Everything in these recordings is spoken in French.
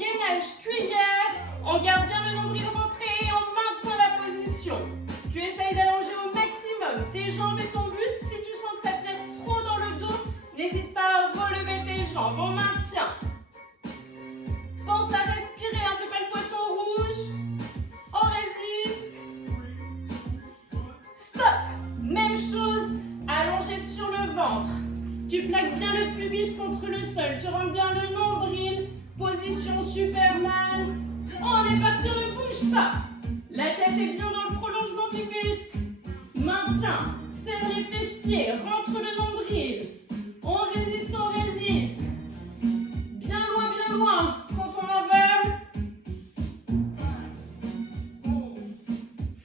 gainage cuillère. On garde bien le nombril rentré et on maintient la position. Tu essayes d'allonger au maximum tes jambes et ton buste. Si tu sens que ça tire trop dans le dos, n'hésite pas à relever tes jambes. On maintient. Pense à respirer, hein, fais pas le poisson rouge. On résiste. Stop. Même chose, allongé sur le ventre. Tu plaques bien le pubis contre le sol. Tu rentres bien le nombril. Position Superman. On est parti, on ne bouge pas. La tête est bien dans le prolongement du buste. Maintiens. Serre les fessiers. Rentre le nombril. On résiste, on résiste. Bien loin quand on envole.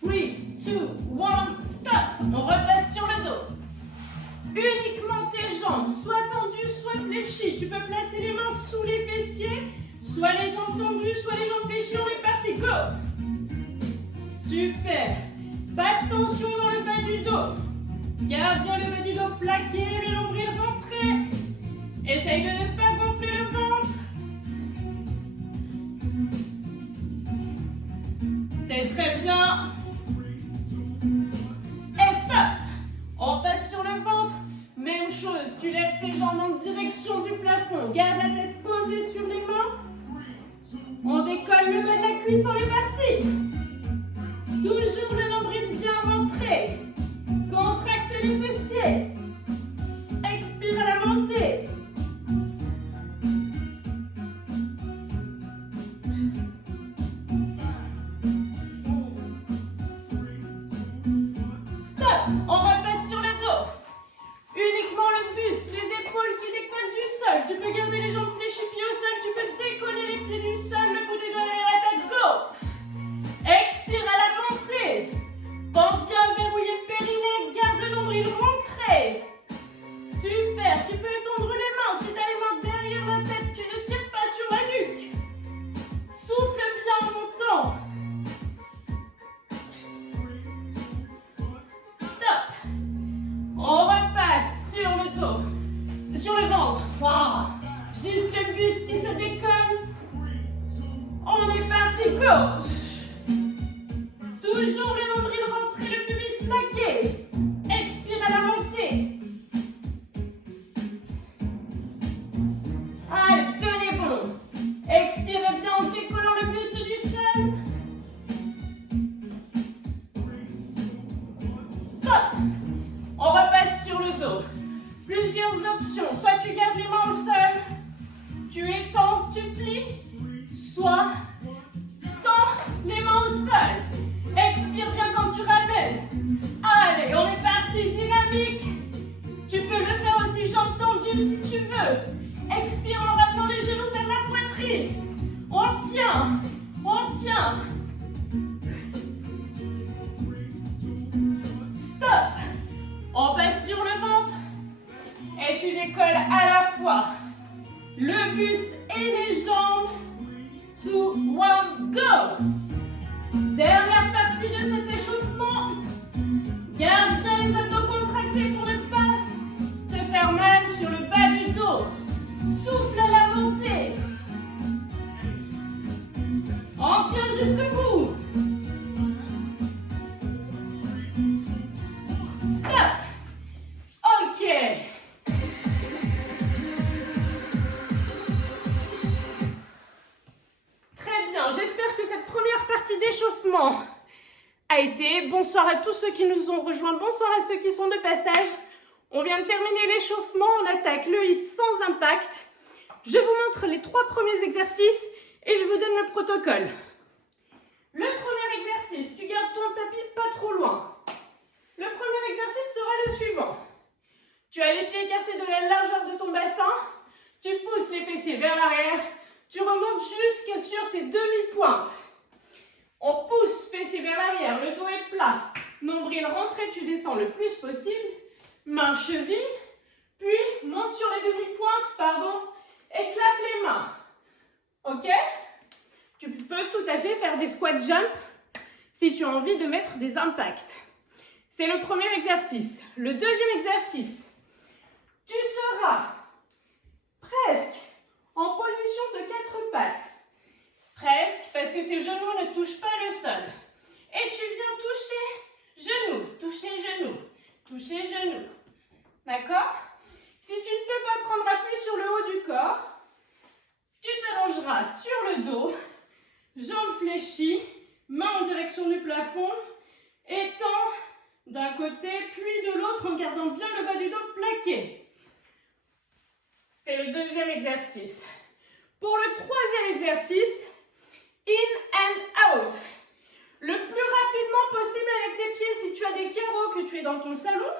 3, 2, 1, stop. On repasse sur le dos. Uniquement tes jambes, soit tendues, soit fléchies. Tu peux placer les mains sous les fessiers, soit les jambes tendues, soit les jambes fléchies. On est parti, go. Super. Pas de tension dans le bas du dos. Garde bien le bas du dos plaqué, le nombril rentré. Essaye de ne pas gonfler le ventre. C'est très bien. Et stop. On passe sur le ventre. Même chose, tu lèves tes jambes en direction du plafond. Garde la tête posée sur les mains. On décolle le bas de la cuisse, on est parti. Toujours le nombril bien rentré. Contracte les fessiers. Expire à la montée. Stop. On repasse sur le dos. Uniquement le buste, les épaules qui décollent du sol. Tu peux garder les jambes fléchies, pieds au sol. Tu peux décoller les pieds du sol, le bout des doigts vers la tête. Go. Expire à la montée. Pense bien à verrouiller le périnée. Garde le nombril rentré. Super. Tu peux étendre les mains. Si tu as les mains derrière la tête, tu ne tires pas sur la nuque. Souffle bien en montant. Stop. On repasse sur le dos, sur le ventre. Oh, juste le buste qui se décolle. On est parti, gauche. Toujours le nombril rentré, le pubis plaqué. Expire à la montée. Allez, tenez bon. Expirez bien en décollant le buste du sol. Stop. On repasse sur le dos. Plusieurs options. Soit tu gardes les mains au sol, tu étends, tu plies, soit sans les mains au sol. Expire bien quand tu ramènes. Allez, on est parti, dynamique. Tu peux le faire aussi jambes tendues si tu veux. Expire en ramenant les genoux vers la poitrine. On tient, on tient. Stop. On passe sur le ventre et tu décolles à la fois le buste et les jambes. 2, 1, go. Dernière partie de cet échauffement. Garde bien les abdos contractés pour ne pas te faire mal sur le bas du dos. Souffle à la montée. On tient jusqu'au bout. Stop. Ok. Très bien, j'espère que cette première partie d'échauffement a été. Bonsoir à tous ceux qui nous ont rejoints, bonsoir à ceux qui sont de passage. On vient de terminer l'échauffement, on attaque le hit sans impact. Je vous montre les 3 premiers exercices et je vous donne le protocole. Le premier exercice, tu gardes ton tapis pas trop loin. Le premier exercice sera le suivant. Tu as les pieds écartés de la largeur de ton bassin, tu pousses les fessiers vers l'arrière, tu remontes jusque sur tes demi-pointes. On pousse fessiers vers l'arrière, le dos est plat, nombril rentré, tu descends le plus possible, main cheville, puis monte sur les demi-pointes, et clappe les mains. Ok? Tu peux tout à fait faire des squat jump si tu as envie de mettre des impacts. C'est le premier exercice. Le deuxième exercice, tu seras presque en position de 4 pattes. à ce que tes genoux ne touchent pas le sol. Et tu viens toucher genoux, toucher genoux, toucher genoux. D'accord? Si tu ne peux pas prendre appui sur le haut du corps, tu t'allongeras sur le dos, jambes fléchies, mains en direction du plafond, étends d'un côté puis de l'autre en gardant bien le bas du dos plaqué. C'est le deuxième exercice. Pour le troisième exercice, in and out. Le plus rapidement possible avec tes pieds, si tu as des carreaux, que tu es dans ton salon,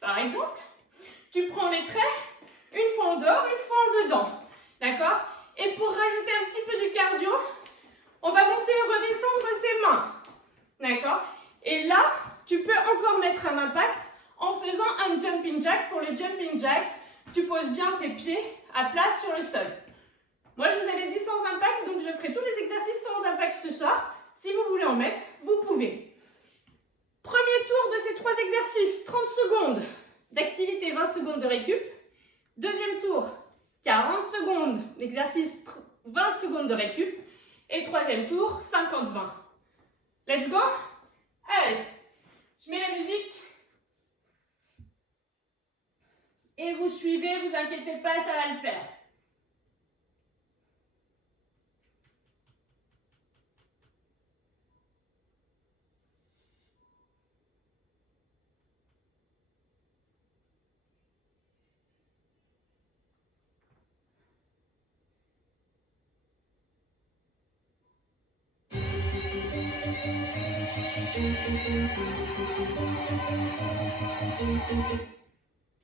par exemple, tu prends les traits, une fois en dehors, une fois en dedans. D'accord? Et pour rajouter un petit peu du cardio, on va monter et redescendre ses mains. D'accord? Et là, tu peux encore mettre un impact en faisant un jumping jack. Pour le jumping jack, tu poses bien tes pieds à plat sur le sol. Moi, je vous avais dit sans impact, donc je ferai tous les exercices sans impact ce soir. Si vous voulez en mettre, vous pouvez. Premier tour de ces 3 exercices, 30 secondes d'activité, 20 secondes de récup. Deuxième tour, 40 secondes d'exercice, 20 secondes de récup. Et troisième tour, 50-20. Let's go? Allez, je mets la musique. Et vous suivez, vous inquiétez pas, ça va le faire.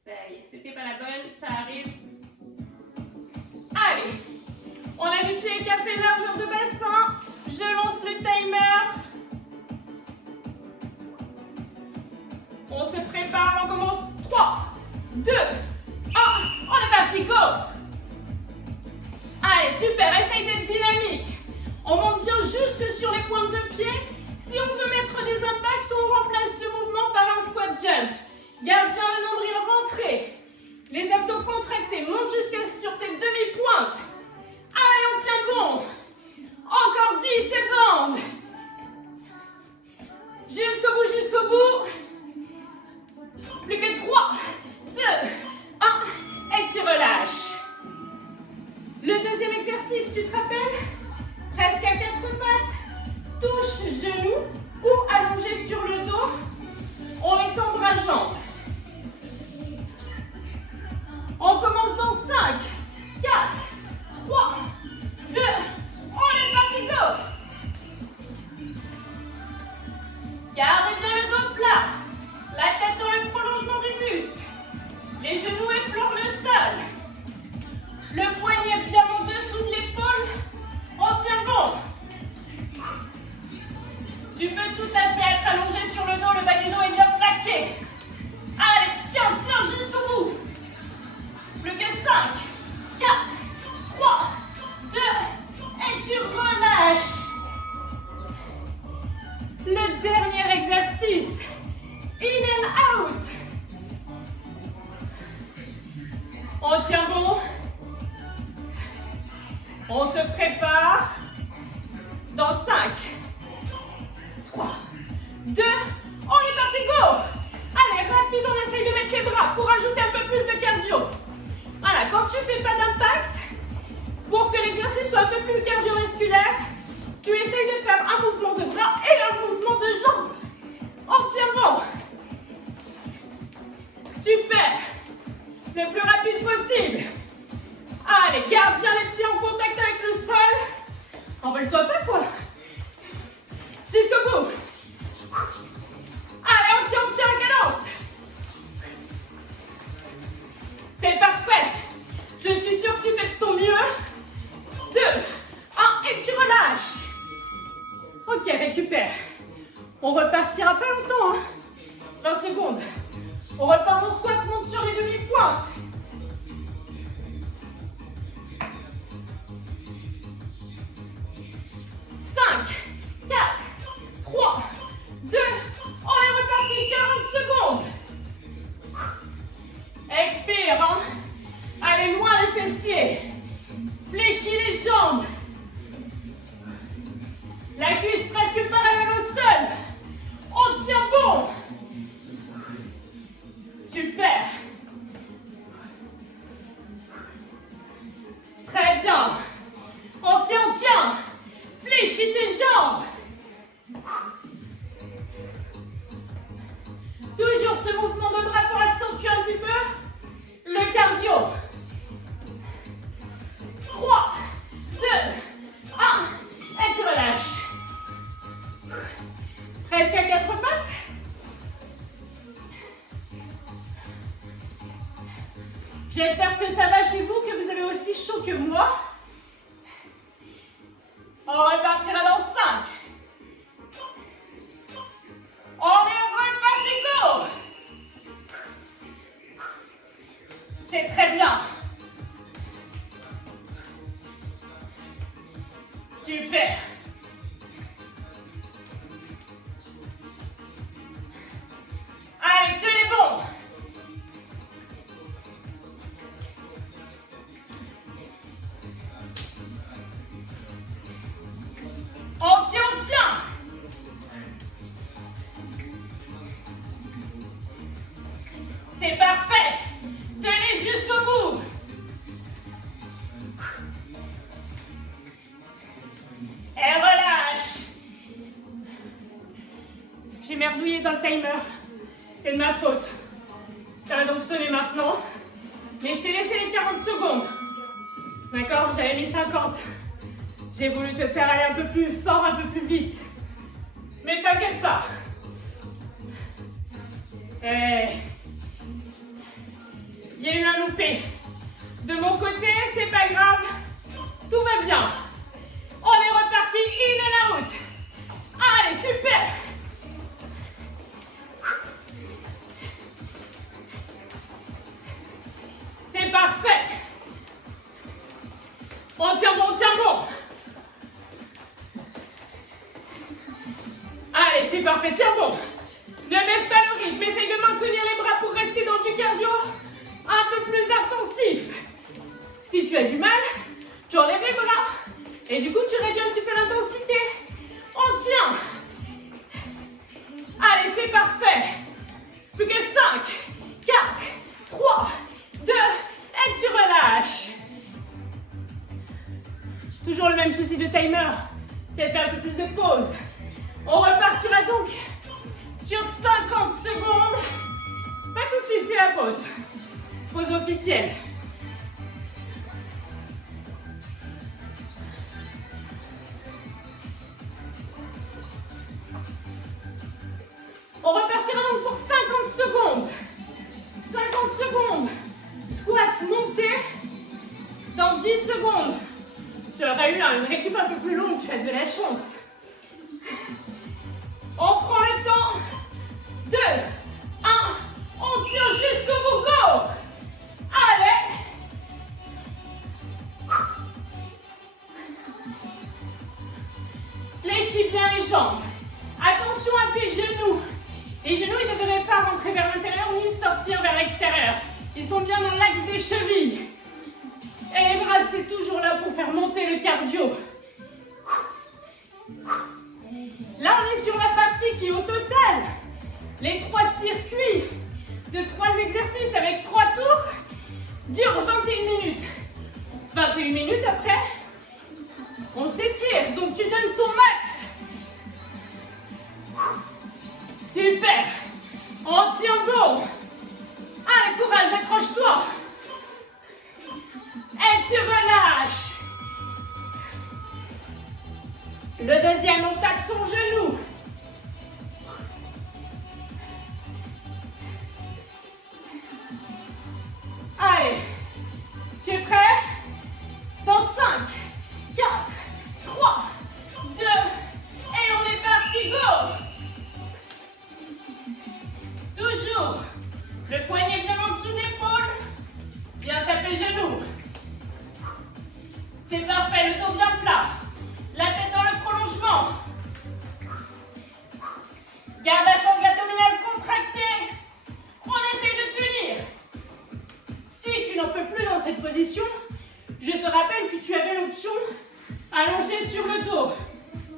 Ça y est, c'était pas la bonne, ça arrive. Allez, on a les pieds écartés, largeur de bassin. Je lance le timer. On se prépare, on commence. 3, 2, 1, on est parti, go! Allez, super, essaye d'être dynamique. On monte bien jusque sur les pointes de pied. Si on veut mettre des impacts, on remplace ce mouvement par un squat jump. Garde bien le nombril rentré. Les abdos contractés, monte jusqu'à sur tes demi-pointes. Allez, on tient bon. Encore 10 secondes. Jusqu'au bout, jusqu'au bout. Plus que 3, 2, 1. Et tu relâches. Le deuxième exercice, tu te rappelles? Presque à 4 pattes. Touche genou ou allongé sur le dos. On étend bras jambes. On commence dans 5, 4, 3, 2, on est parti, go! Gardez bien le dos plat. La tête dans le prolongement du buste. Les genoux effleurent le sol. Le poignet bien en dessous de l'épaule. On tient bon. Tu peux tout à fait être allongé sur le dos, le bas du dos est bien plaqué. Allez, tiens, tiens jusqu'au bout. Plus que 5, 4, 3, 2, et tu relâches. Le dernier exercice, in and out. On tient bon. On se prépare. Dans 5, 3, 2, on est parti, go! Allez, rapide, on essaye de mettre les bras pour ajouter un peu plus de cardio. Voilà, quand tu fais pas d'impact, pour que l'exercice soit un peu plus cardiovasculaire, tu essayes de faire un mouvement de bras et un mouvement de jambes. On tient bon. Super. Le plus rapide possible. Allez, garde bien les pieds en contact avec le sol. Envole-toi pas, quoi. Jusqu'au bout. Allez, on tient la cadence. C'est parfait. Je suis sûre que tu fais de ton mieux. 2, 1, et tu relâches. Ok, récupère. On repartira pas longtemps, hein. 20 secondes. On repart en squat, monte sur les demi-pointes. Fléchis les jambes. On tient. Fléchis tes jambes. Toujours ce mouvement de bras pour accentuer un petit peu le cardio. 3, 2, 1. Et tu relâches. Presque à 4 pattes. J'espère que ça va chez vous, que vous avez aussi chaud que moi. On repartira dans 5. On est reparti, go! C'est très bien. Super. Allez, tenez bon. On tient, on tient. C'est parfait. Tenez jusqu'au bout. Et relâche. J'ai merdouillé dans le timer. C'est de ma faute. Ça va donc sonner maintenant. Mais je t'ai laissé les 40 secondes. D'accord? J'avais mis 50. J'ai voulu te faire aller un peu plus fort, un peu plus vite. Mais t'inquiète pas. Il y a eu un loupé. De mon côté, c'est pas grave. Tout va bien. On est reparti, in and out. Allez, super. C'est parfait. On tient bon, on tient bon. Allez, c'est parfait, tiens bon. Ne baisse pas le rythme, essaye de maintenir les bras pour rester dans du cardio un peu plus intensif. Si tu as du mal, tu enlèves les bras et du coup tu réduis un petit peu l'intensité. On tient. Allez, c'est parfait. Plus que 5, 4, 3, 2, et tu relâches. Toujours le même souci de timer, c'est de faire un peu plus de pause. On repartira donc sur 50 secondes. Pas tout de suite, c'est la pause. Pause officielle. On repartira donc pour 50 secondes. 50 secondes. Squat monté. Dans 10 secondes. Tu aurais eu une récup un peu plus longue, tu as de la chance. On prend le temps. 2, 1. On tient jusqu'au bout. Go. Allez. Fléchis bien les jambes. Attention à tes genoux. Les genoux, ils ne devraient pas rentrer vers l'intérieur ni sortir vers l'extérieur. Ils sont bien dans l'axe des chevilles. Et les bras, c'est toujours là pour faire monter le cardio. Là, on est sur la partie qui, au total, les 3 circuits de 3 exercices avec 3 tours, durent 21 minutes. 21 minutes après, on s'étire. Donc, tu donnes ton max. Super. On tient bon. Allez, courage, accroche-toi. Et tu relâches. Le deuxième, on tape son genou. Allez. Tu es prêt? Dans 5, 4, 3, 2, et on est parti, go! Toujours. Le poignet bien en dessous d'épaule. Bien taper genou. C'est parfait, le dos bien plat. La tête dans le prolongement. Garde la sangle abdominale contractée. On essaye de tenir. Si tu n'en peux plus dans cette position, je te rappelle que tu avais l'option allongée sur le dos.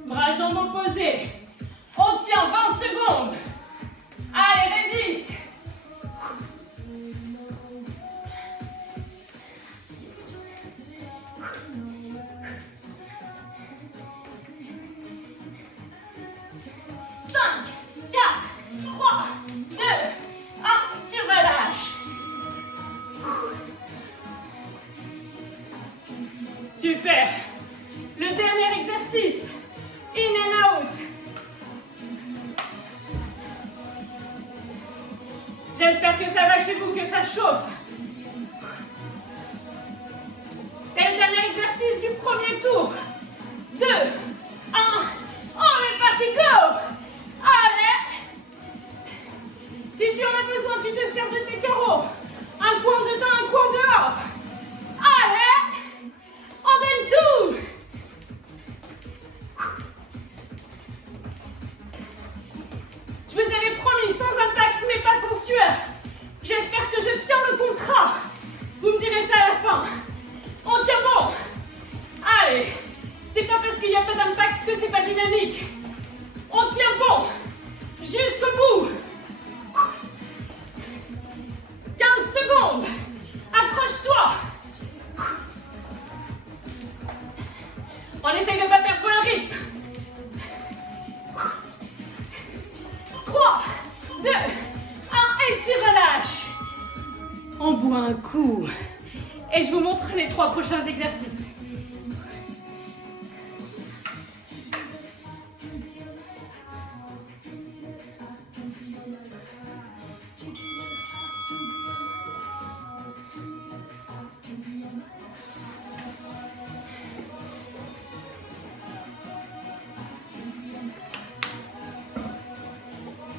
Bras jambes opposés. On tient 20 secondes. Allez, résiste. chauffe. C'est le dernier exercice du premier tour. 2, 1, on est parti, go! Allez! Si tu en as besoin, tu te sers de tes carreaux. Un coup en dedans, un coup en dehors. Allez! On donne tout! Je vous avais promis sans impact, mais pas sans sueur. J'espère que je tiens le contrat. Vous me direz ça à la fin. On tient bon. Allez, c'est pas parce qu'il n'y a pas d'impact que c'est pas dynamique. On tient bon. Jusqu'au bout. 15 secondes. Accroche-toi. On essaye de ne pas perdre le rythme. 3, 2, 1 et tu relâches. On boit un coup. Et je vous montre les 3 prochains exercices.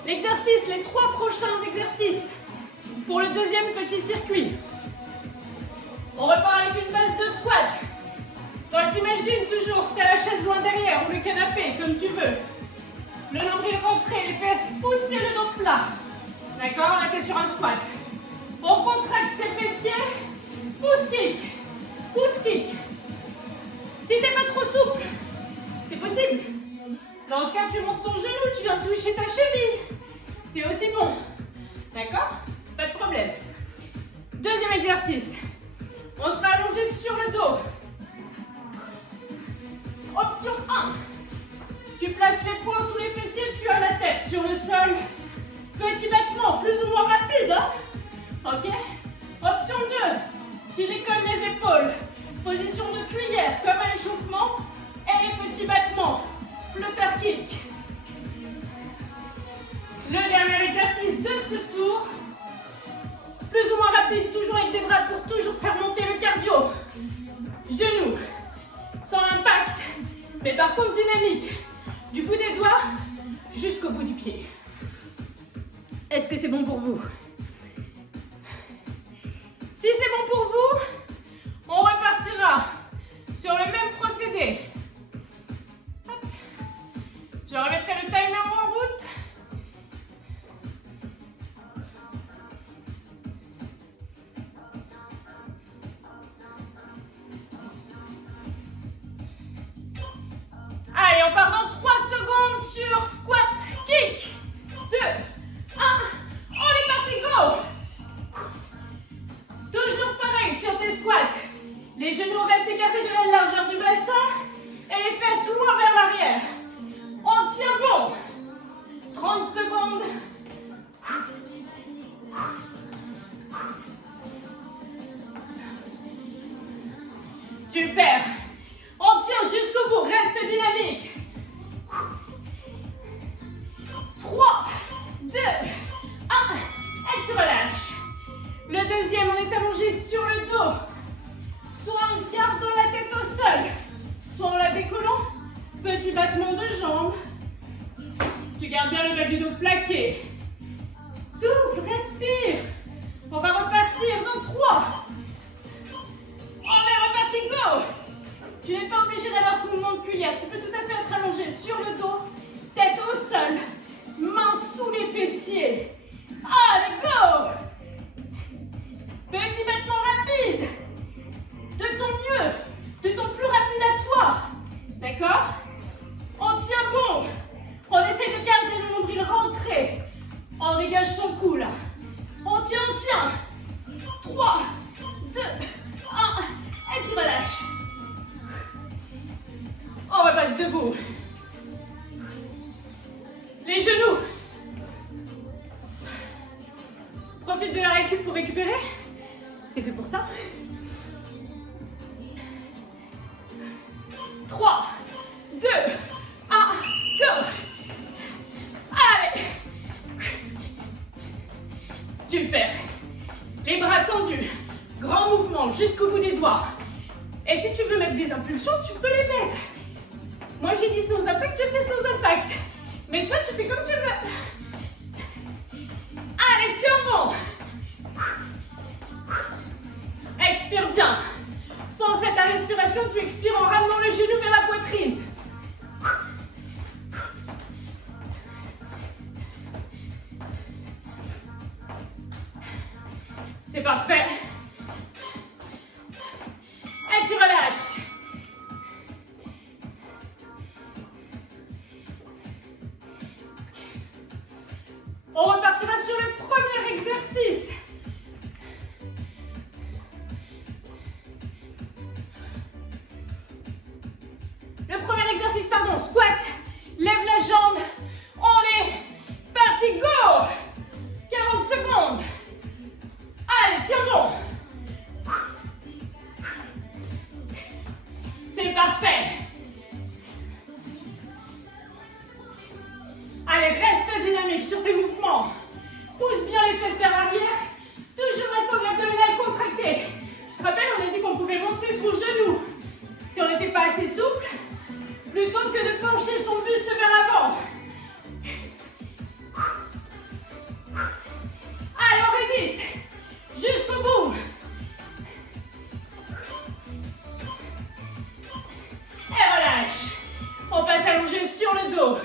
L'exercice, les 3 prochains exercices pour le deuxième petit circuit. On repart avec une base de squat. Donc t'imagines toujours que tu as la chaise loin derrière ou le canapé, comme tu veux. Le nombril rentré, les fesses poussées, le dos plat. D'accord? Là, tu es sur un squat. On contracte ses fessiers. Pousse kick. Pousse kick. Si t'es pas trop souple, c'est possible. Dans ce cas, tu montes ton genou, tu viens toucher ta cheville. C'est aussi bon. D'accord? Pas de problème. Deuxième exercice. On sera allongé sur le dos. Option 1. Tu places les poings sous les fessiers, tu as la tête sur le sol. Petit battement, plus ou moins rapide. Hein? Ok? Option 2. Tu décolles les épaules. Position de cuillère, comme à l'échauffement. Et les petits battements. Flutter kick. Le dernier exercice de ce tour. Plus ou moins rapide, toujours avec des bras pour toujours faire monter le cardio. Genoux, sans impact, mais par contre dynamique. Du bout des doigts jusqu'au bout du pied. Est-ce que c'est bon pour vous? Si c'est bon pour vous, on repartira sur le même procédé. Hop. Je remettrai le timer en route. Allez, on part dans 3 secondes sur squat, kick. 2, 1, on est parti, go. Toujours pareil sur tes squats. Les genoux restent écartés de la largeur du bassin et les fesses loin vers l'arrière. On tient bon. 30 secondes. Super. On tient jusqu'au bout, reste dynamique. 3, 2, 1, et tu relâches. Le deuxième, on est allongé sur le dos. Soit en gardant la tête au sol, soit en la décollant. Petit battement de jambes. Tu gardes bien le bas du dos plaqué. Souffle, respire. On va repartir dans 3. On est reparti, go. Tu n'es pas obligé d'avoir ce mouvement de cuillère. Tu peux tout à fait être allongé sur le dos, tête au sol, mains sous les fessiers. Allez, go! Petit battement rapide. De ton mieux, de ton plus rapide à toi. D'accord? On tient bon. On essaie de garder le nombril rentré. On dégage son cou là. On tient, on tient. 3, 2, 1, et tu relâches. On repasse debout. Les genoux. Profite de la récup pour récupérer. C'est fait pour ça. 3, 2, 1, go. Allez. Super. Les bras jusqu'au bout des doigts. Et si tu veux mettre des impulsions, tu peux les mettre. Moi, j'ai dit sans impact, tu fais sans impact. Mais toi, tu fais comme tu veux. Allez, tiens bon. Expire bien. Pense à ta respiration, tu expires en ramenant le genou vers la poitrine. C'est parfait. Et tu relâches. On repartira sur le premier exercice. Le premier exercice, pardon, squat. Lève la jambe. On est parti, go. 40 secondes. Allez, tiens bon. C'est parfait. Allez, reste dynamique sur tes mouvements. Pousse bien les fesses vers l'arrière. Toujours la sangle abdominale contractée. Je te rappelle, on a dit qu'on pouvait monter sous le genou. Si on n'était pas assez souple, plutôt que de pencher son buste vers l'avant. Allez, on résiste. Jusqu'au bout. Et relâche. On passe allongé sur le dos.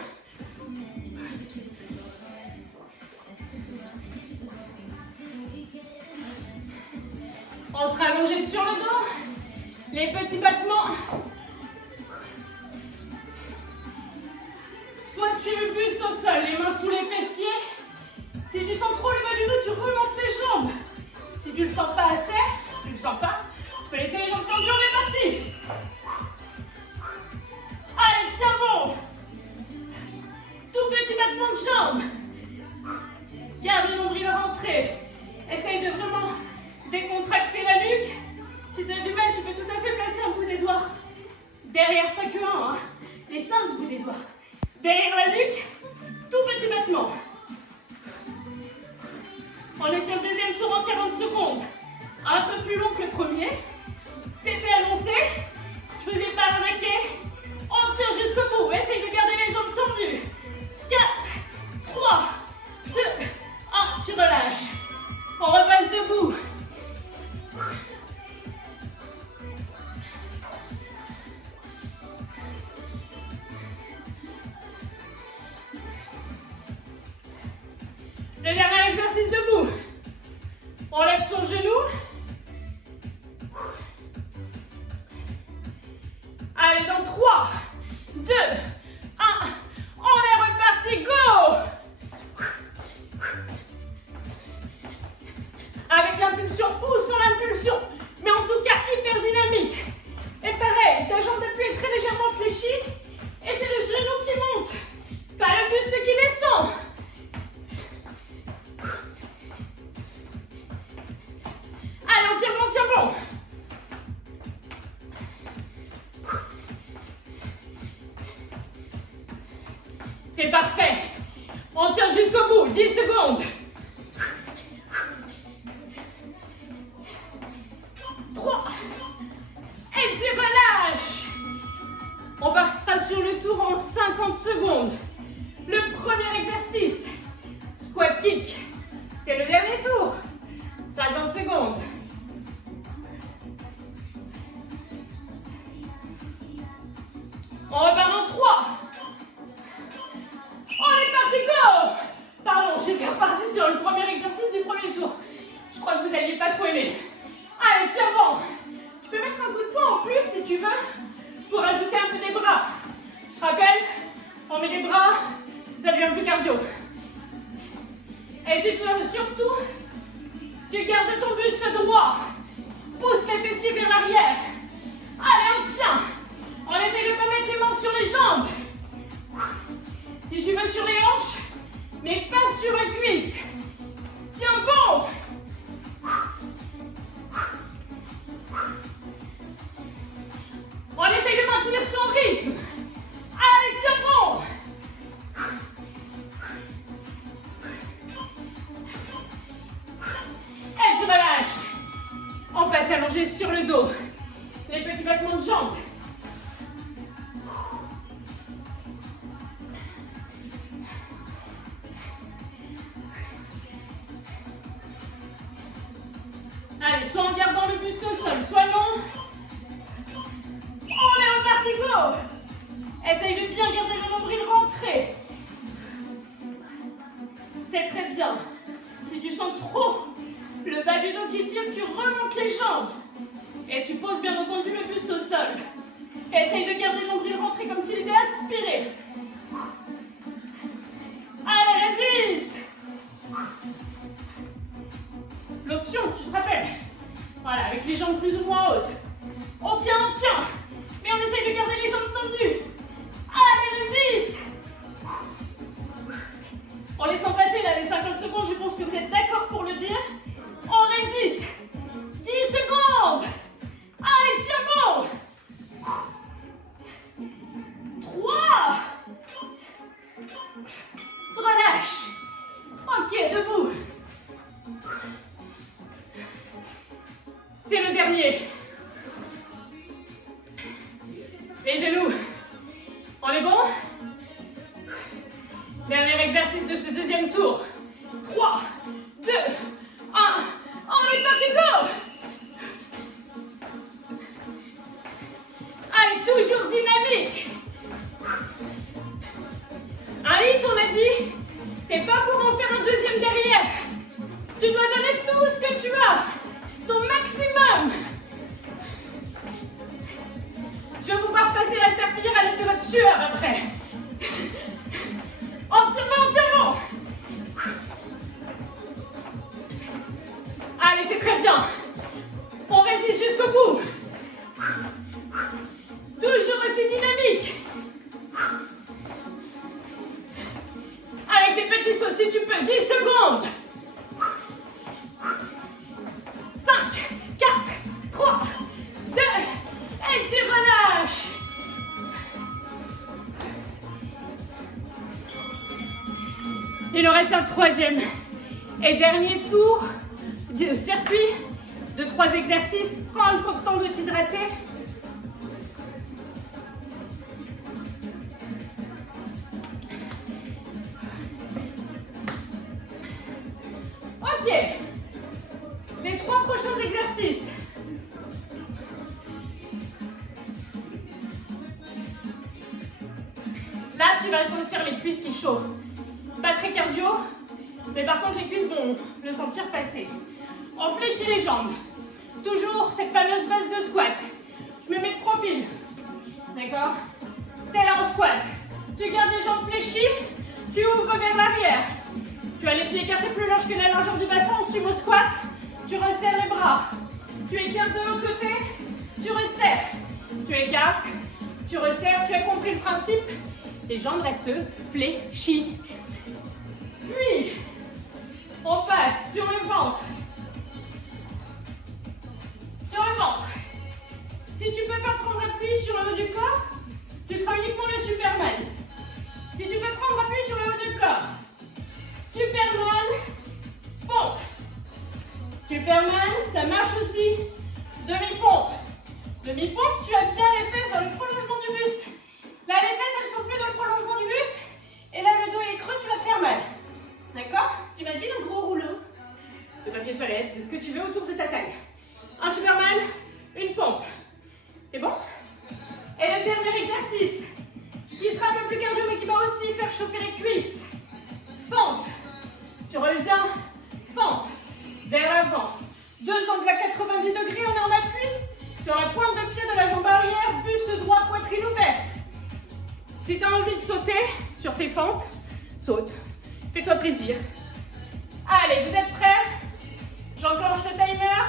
On sera allongé sur le dos. Les petits battements. Soit tu es le buste au sol, les mains sous les fessiers. Si tu sens trop le bas du dos, tu remontes les jambes. Si tu ne le sens pas assez, tu ne le sens pas, tu peux laisser les jambes tendues, on est parti. Allez, tiens bon. Tout petit battement de jambes. Garde le nombril rentré. Essaye de vraiment décontracter la nuque. Si tu as du mal, tu peux tout à fait placer un bout des doigts derrière, pas que un, hein. Les 5 bouts des doigts. Derrière la nuque, tout petit battement. On est sur le deuxième tour en 40 secondes. Un peu plus long que le premier. C'était annoncé. Je vous ai pas arnaqué. On tire jusqu'au bout. Essaye de garder les jambes tendues. 4, 3, 2, 1. Tu relâches. On repasse debout. Le dernier exercice debout. On lève son genou. Allez, dans 3, 2, 1. On est reparti, go! Avec l'impulsion, poussons l'impulsion. Mais en tout cas, hyper dynamique. Et pareil, ta jambe d'appui est très légèrement fléchie. Et c'est le genou qui monte, pas le buste qui descend. Allez, on tient bon. C'est parfait. On tient jusqu'au bout, 10 secondes. 3. Et tu relâches. On partira sur le tour en 50 secondes. Le premier exercice, squat kick. C'est le dernier tour. 50 secondes. On repart en 3. On est parti, go! Pardon, j'étais reparti sur le premier exercice du premier tour. Je crois que vous n'alliez pas trop aimer. Allez, tiens bon. Tu peux mettre un coup de poing en plus si tu veux, pour ajouter un peu des bras. Je te rappelle, on met des bras, ça devient plus cardio. Et si tu veux surtout, tu gardes ton buste droit. Pousse les fessiers vers l'arrière. Allez, on tient. On essaie de ne pas mettre les mains sur les jambes. Si tu veux sur les hanches, mais pas sur les cuisses. Tiens bon. On essaye de maintenir son rythme. Allez, tiens bon. Et tu relâches. On passe allongé sur le dos. Allez, soit en gardant le buste au sol, soit non. On est reparti, go. Essaye de bien garder le nombril rentré. C'est très bien. Si tu sens trop le bas du dos qui tire, tu remontes les jambes. Et tu poses bien entendu le buste au sol. Essaye de garder le nombril rentré comme s'il était aspiré. Allez, résiste. L'option, tu te rappelles. Voilà, avec les jambes plus ou moins hautes. On tient, mais on essaye de garder les jambes tendues. Allez, résiste. En laissant passer là les 50 secondes, je pense que vous êtes d'accord pour le dire. On résiste. 10 secondes. Allez, tiens bon. 3. Relâche. Ok, debout. C'est le dernier. Les genoux. On est bon? Dernier exercice de ce deuxième tour. 3, 2, 1. On est parti, go! Allez, toujours dynamique. Un hit, on a dit, c'est pas pour en faire un deuxième derrière. Tu dois donner tout ce que tu as, ton maximum. Je vais vous voir passer la serpillière à l'aide de votre sueur après. Entièrement. Allez, c'est très bien. On résiste jusqu'au bout. Toujours aussi dynamique. Avec des petits sauts, si tu peux. 10 secondes. 5, 4, 3, 2, et tu relâches. Il nous reste un troisième et dernier tour de circuit de 3 exercices. Prends un peu de temps de t'hydrater. Ok. Les 3 prochains exercices. Là, tu vas sentir les cuisses qui chauffent. Pas très cardio, mais par contre les cuisses vont le sentir passer. On fléchit les jambes. Toujours cette fameuse base de squat. Je me mets de profil. D'accord? T'es là en squat. Tu gardes les jambes fléchies, tu ouvres vers l'arrière. Tu as les pieds écartés plus larges que la largeur du bassin en sumo squat. Tu resserres les bras. Tu écartes de l'autre côté, tu resserres. Tu écartes, tu resserres, tu as compris le principe. Les jambes restent fléchies. Puis, on passe sur le ventre. Sur le ventre. Si tu ne peux pas prendre appui sur le haut du corps, tu feras uniquement le Superman. Si tu peux prendre appui sur le haut du corps, Superman, pompe. Superman, ça marche aussi. Demi-pompe. Demi-pompe, tu as bien les fesses dans le prolongement du buste. Là, les fesses, elles sont plus dans le prolongement du buste. Et là, le dos, il est creux, tu vas te faire mal. D'accord? T'imagines un gros rouleau de papier toilette, de ce que tu veux autour de ta taille. Un Superman, une pompe. C'est bon? Et le dernier exercice, qui sera un peu plus cardio, mais qui va aussi faire chauffer les cuisses. Fente. Tu reviens, fente. Vers l'avant. 2 angles à 90 degrés, on est en appui. Sur la pointe de pied de la jambe arrière, buste droit, poitrine ouverte. Si tu as envie de sauter sur tes fentes, saute. Fais-toi plaisir. Allez, vous êtes prêts? J'enclenche le timer.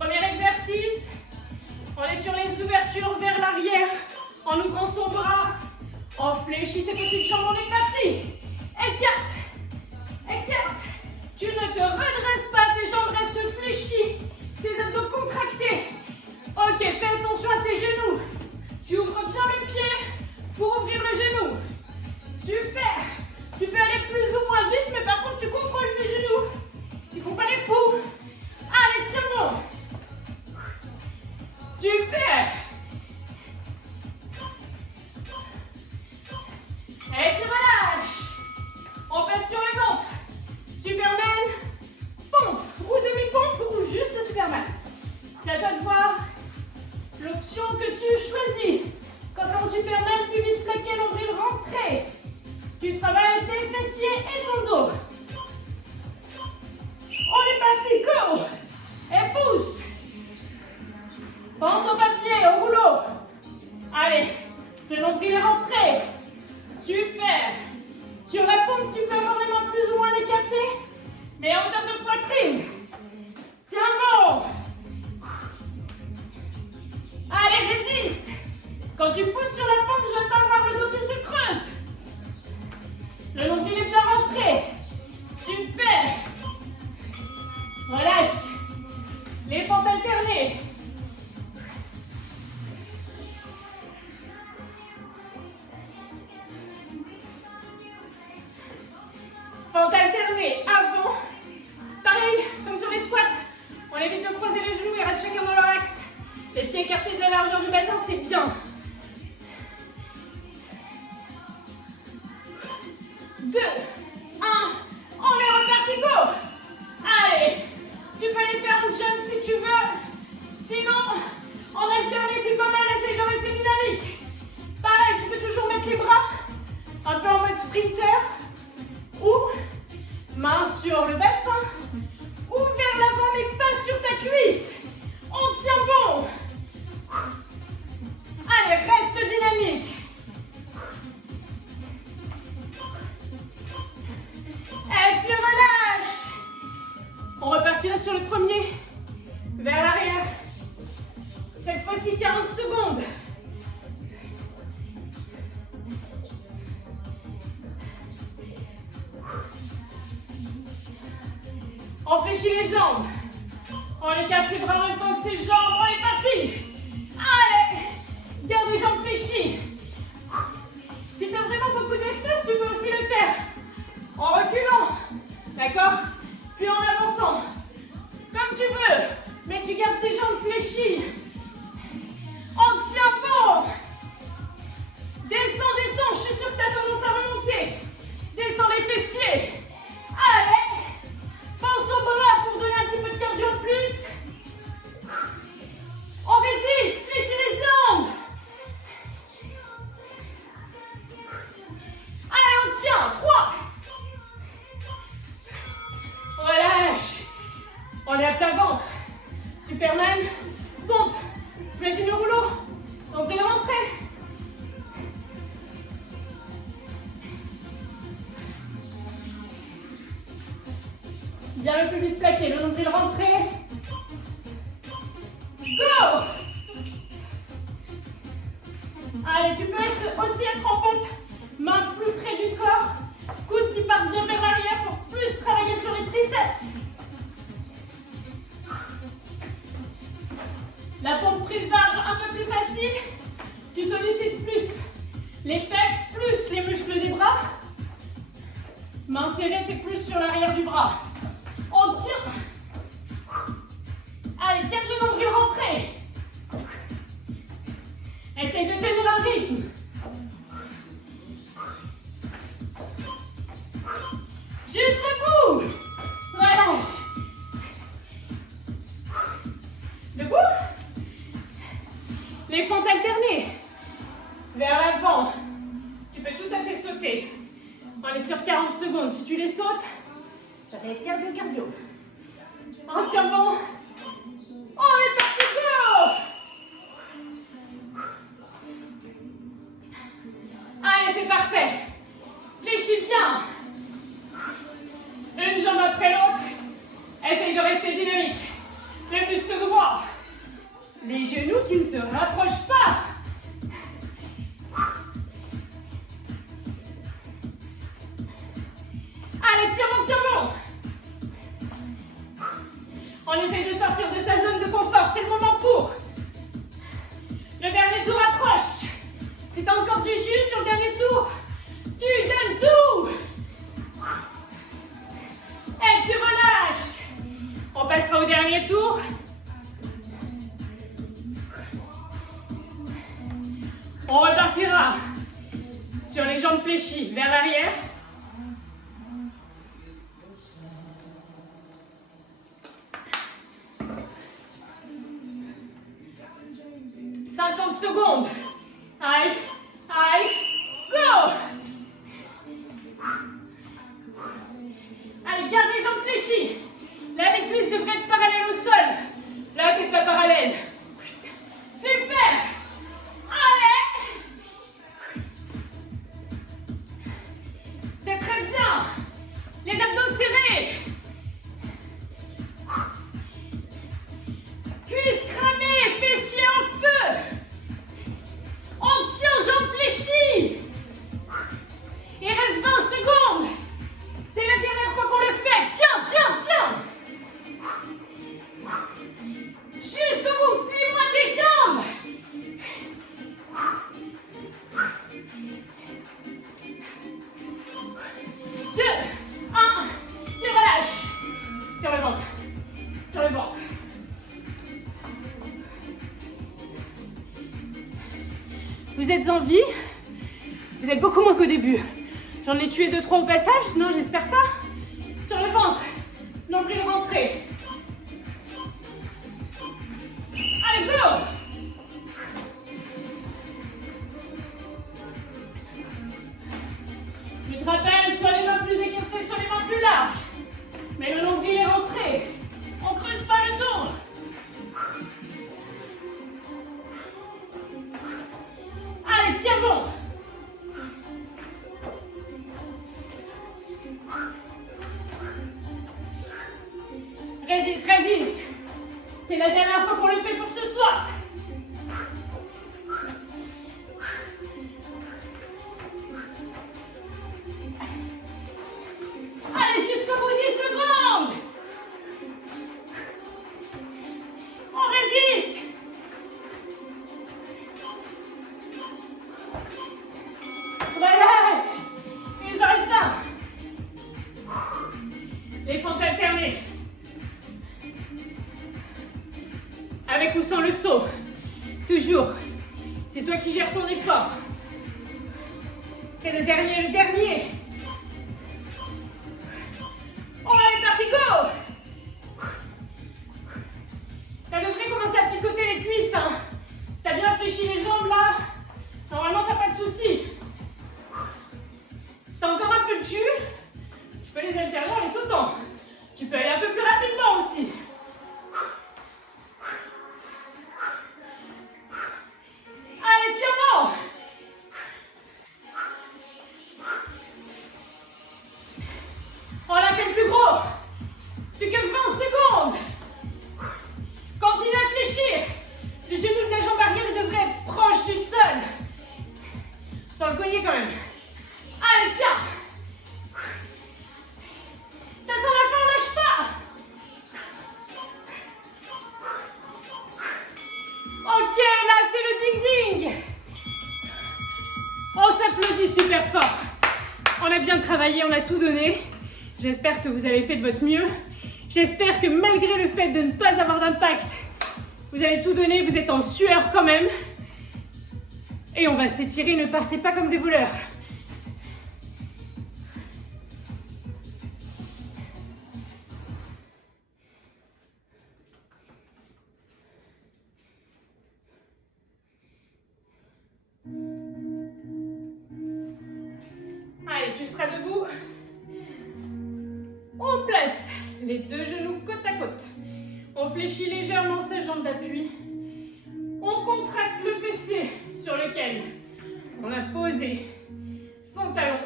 Premier exercice. On est sur les ouvertures vers l'arrière. En ouvrant son bras. On fléchit ses petites jambes. On est parti. Écarte. Écarte. Tu ne te redresses pas. Tes jambes restent fléchies. Tes abdos contractés. Ok, fais attention à tes genoux. Tu ouvres bien le pied pour ouvrir le genou. Super. Tu peux aller plus ou moins vite, mais par contre, tu contrôles tes genoux. Il ne faut pas les fous. Allez, tiens bon. Super. Et tu relâches. On passe sur le ventre. toi de voir l'option que tu choisis. Quand en Superman, pubis plaqué, nombril rentré. Tu travailles tes fessiers et ton dos. On est parti, go! Et pousse. Pense au papier, au rouleau. Allez, le nombril est rentré. Super. Sur la pompe, tu peux avoir les mains plus ou moins écartées, mais en termes de poitrine. Tiens bon. Allez, résiste. Quand tu pousses sur la pompe, je vais pas voir le dos qui se creuse. Le nombril est bien rentré. Super. Relâche. Les fentes alternées. Fente alternée avant. Pareil, comme sur les squats. On évite de croiser les genoux et reste chacun dans leur axe. Les pieds écartés de la largeur du bassin, c'est bien. 2, 1, on est reparti, go! Allez, tu peux les faire en jump si tu veux. Sinon, en alterné, c'est pas mal, essaye de rester dynamique. Pareil, tu peux toujours mettre les bras un peu en mode sprinter ou main sur le bassin ou vers l'avant mais pas sur ta cuisse. On tient bon. Allez, reste dynamique. Et tu relâches. On repartira sur le premier. Vers l'arrière. Cette fois-ci 40 secondes. On fléchit les jambes. On écarte ses bras en même temps que ses jambes. On est parti. Allez. Garde les jambes fléchies. Si tu as vraiment beaucoup d'espace, tu peux aussi le faire en reculant. D'accord? Puis en avançant. Comme tu veux. Mais tu gardes tes jambes fléchies. On tient bon. Descends, descends. Je suis sûre que tu as tendance à remonter. Descends les fessiers. Allez. Pense au bras pour donner un petit peu de cardio en plus. On résiste. Fléchis les jambes. Allez, on tient. 3. Relâche. On est à plat ventre. Superman. Pompe. T'imagines le rouleau. Donc, de rentrer. Bien le pubis plaqué, le nombril rentré. Go! Allez, tu peux aussi être en pompe. Main plus près du corps. Coude qui part bien vers l'arrière pour plus travailler sur les triceps. La pompe prise large, un peu plus facile. Tu sollicites plus les pecs, plus les muscles des bras. Main serrée, t'es plus sur l'arrière du bras. On tire. Allez, garde le nombril rentré. Essaye de tenir un rythme. Jusqu'au bout. Relâche. Debout. Les fentes alternées. Vers l'avant. Tu peux tout à fait sauter. On est sur 40 secondes. Si tu les sautes, j'avais cardio. On tient bon. On est parti, go! Allez, c'est parfait. Fléchis bien. Une jambe après l'autre. Essaye de rester dynamique. Le muscle droit. Les genoux qui ne se rapprochent pas. Allez, tiens bon. On essaye de sortir de sa zone de confort. C'est le moment pour. Le dernier tour approche. Si tu as encore du jus sur le dernier tour, tu donnes tout. Et tu relâches. On passera au dernier tour. On repartira sur les jambes fléchies vers l'arrière. 50 secondes. Aïe, aïe, go. Allez, garde les jambes fléchies. Là, les cuisses devraient être parallèles au sol. Là, t'es pas parallèle. Super. Allez. C'est très bien. Les abdos serrés. Cuisses cramées, fessiers en feu. On tient, jambes fléchies. Il reste 20 secondes. C'est la dernière fois qu'on le fait. Tiens, tiens, tiens. Jusqu'au bout, plie-moi tes jambes. Deux, un, tu relâches. Sur le ventre. Sur le ventre. Vous êtes en vie? Vous êtes beaucoup moins qu'au début. J'en ai tué 2-3 au passage? Non, j'espère pas. Sur le ventre. Nombril rentré. Allez, go! Je te rappelle, soit les mains plus écartées, soit les mains plus larges. Mais le nombril est rentré. On creuse pas le dos. Allez, tiens bon. Résiste, résiste. C'est la dernière fois qu'on le fait pour ce soir. Allez, jusqu'au bout, 10 secondes. On résiste. Relâche. Il en reste un. Les fentes alternées. Avec ou sans le saut. Toujours. C'est toi qui gères ton effort. C'est le dernier, le dernier. On est parti, go! Ça devrait commencer à picoter les cuisses. Hein. Si t'as bien fléchi les jambes là, normalement t'as pas de soucis. Si t'as encore un peu de jus, tu peux les alterner en les sautant. Tu peux aller un peu plus rapidement aussi. Allez, tiens bon! On l'a fait le plus gros. Plus que 20 secondes. Continue à fléchir. Le genou de la jambe arrière devrait être proche du sol. Sans le cogner quand même. Allez, tiens. Ça sent la fin, on lâche pas. Ok, là c'est le ding-ding. On s'applaudit super fort. On a bien travaillé, on a tout donné. J'espère que vous avez fait de votre mieux. J'espère que malgré le fait de ne pas avoir d'impact, vous avez tout donné, vous êtes en sueur quand même. Et on va s'étirer, ne partez pas comme des voleurs. Allez, tu seras debout. On place les deux genoux côte à côte. On fléchit légèrement ses jambes d'appui. On contracte le fessier sur lequel on a posé son talon.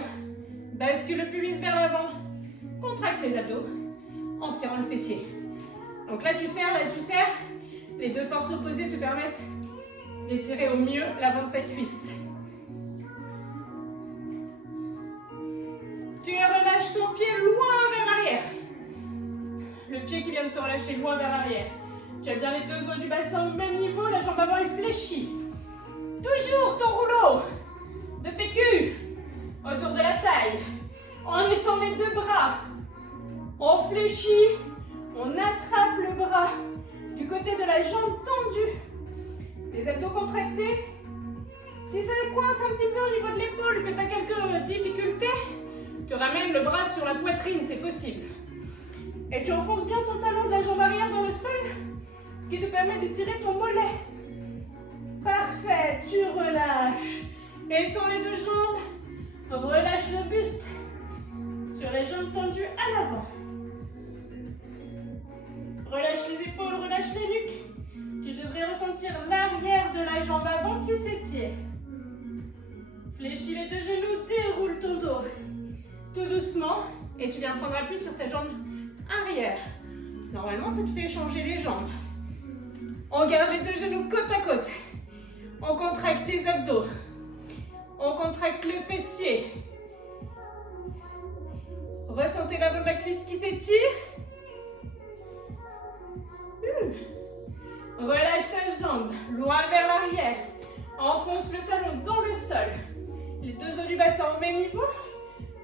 Bascule le pubis vers l'avant. Contracte les abdos en serrant le fessier. Donc là tu serres, là tu serres. Les deux forces opposées te permettent d'étirer au mieux l'avant de ta cuisse. Tu relâches ton pied loin vers l'arrière. Le pied qui vient de se relâcher loin vers l'arrière. Tu as bien les deux os du bassin au même niveau, la jambe avant est fléchie. Toujours ton rouleau de PQ autour de la taille. En mettant les deux bras. On fléchit, on attrape le bras du côté de la jambe tendue. Les abdos contractés. Si ça coince un petit peu au niveau de l'épaule, que tu as quelques difficultés, tu ramènes le bras sur la poitrine, c'est possible. Et tu enfonces bien ton talon de la jambe arrière dans le sol, ce qui te permet d'étirer ton mollet. Parfait. tu relâches. Étends les deux jambes. Relâche le buste. Sur les jambes tendues à l'avant. Relâche les épaules, relâche les nuques. Tu devrais ressentir l'arrière de la jambe avant qui s'étire. Fléchis les deux genoux, déroule ton dos. Tout doucement. Et tu viens prendre appui sur ta jambe arrière. Normalement, ça te fait changer les jambes. On garde les deux genoux côte à côte. On contracte les abdos. On contracte le fessier. Ressentez l'avant de la cuisse qui s'étire. Relâche ta jambe, loin vers l'arrière. Enfonce le talon dans le sol. Les deux os du bassin au même niveau.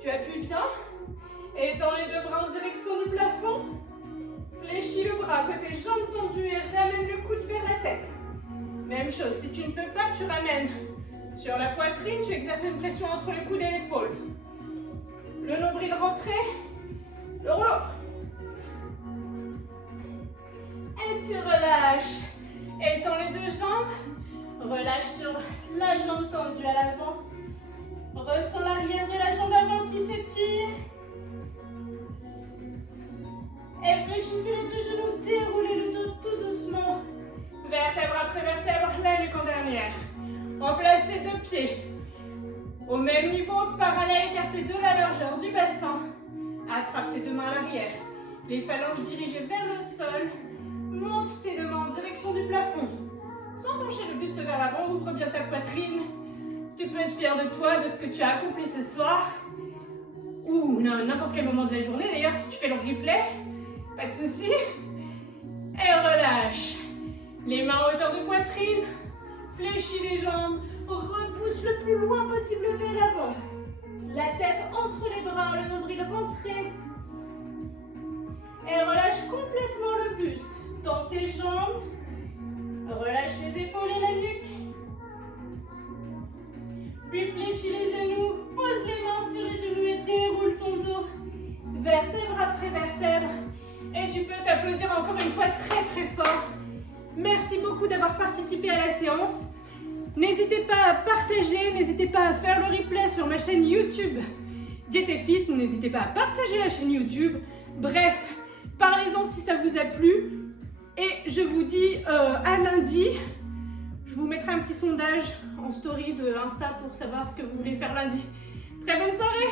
Tu appuies bien. Étends les deux bras en direction du plafond. Fléchis le bras côté jambes tendues et ramène le coude vers la tête. Même chose, si tu ne peux pas, tu ramènes sur la poitrine, tu exerces une pression entre le coude et l'épaule. Le nombril rentré, le rouleau. Et tu relâches. Étends les deux jambes. Relâche sur la jambe tendue à l'avant. Ressens l'arrière de la jambe avant qui s'étire. Et fléchissez les deux genoux, déroulez le dos tout doucement. Vertèbre après vertèbre, là le camp derrière. On place les deux pieds au même niveau, parallèle, écartés de la largeur du bassin. Attrape tes deux mains à l'arrière. Les phalanges dirigées vers le sol. Monte tes deux mains en direction du plafond. Sans pencher le buste vers l'avant, ouvre bien ta poitrine. Tu peux être fier de toi, de ce que tu as accompli ce soir. Ou n'importe quel moment de la journée. D'ailleurs, si tu fais le replay, pas de souci. Et relâche. Les mains en hauteur de poitrine. Fléchis les jambes. Repousse le plus loin possible vers l'avant. La tête entre les bras, le nombril rentré. Et relâche complètement le buste. Tends tes jambes. Relâche les épaules et la nuque. Puis fléchis les genoux. Pose les mains sur les genoux et déroule ton dos. Vertèbre après vertèbre. Et tu peux t'applaudir encore une fois très très fort. Merci beaucoup d'avoir participé à la séance. N'hésitez pas à partager, n'hésitez pas à faire le replay sur ma chaîne YouTube Diète et Fit, n'hésitez pas à partager la chaîne YouTube. Bref, parlez-en si ça vous a plu. Et je vous dis à lundi. Je vous mettrai un petit sondage en story de Insta pour savoir ce que vous voulez faire lundi. Très bonne soirée!